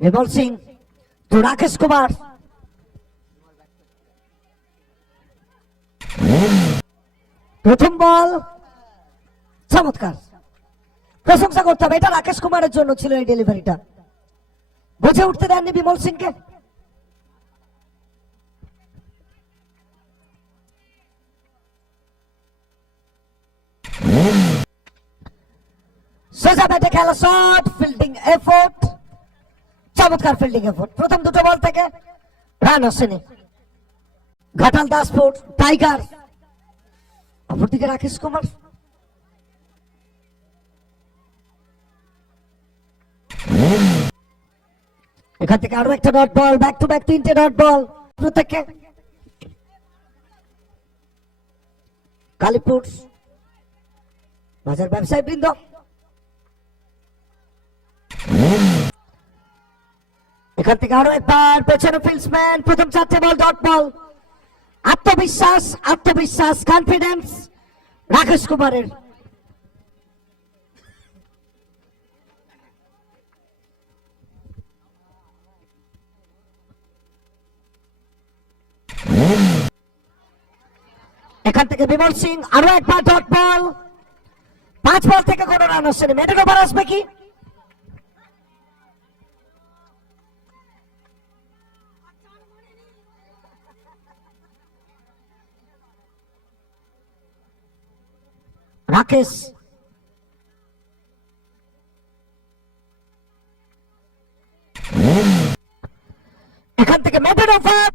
विमल सिंह तो राकेश कुमार प्रथम बल चमत्कार प्रशंसा करते हैं राकेश कुमार डेलिवरिटा बुझे उठते देनনি विमल सिंह के सोजा बैटे खेला शॉट फील्डिंग एफोर्ट चमत्कार फील्डिंग एफोर्ट प्रथम दुटो बल থেকে রান আসেনি ঘাটাল দাসপুর টাইগার অপরদিকে রাকেশ কুমার এখান থেকে আরো একটা dot ball back to back তিনটে ডট বল প্রত্যেককে কালীপুর বাজার ব্যবসায়ী বৃন্দ এখান থেকে আরো একবার পেছনে ফিল্ডসম্যান প্রথম চারটে বল ডট বল আত্মবিশ্বাস আত্মবিশ্বাস কনফিডেন্স রাকেশ কুমারের এখান থেকে বিমল সিং আরো একবার ডট বল 5 বল থেকে কোনো রান আসেনি মেডেল ওভার আসবে কি রাকেশ এখান থেকে মেডেল ওভার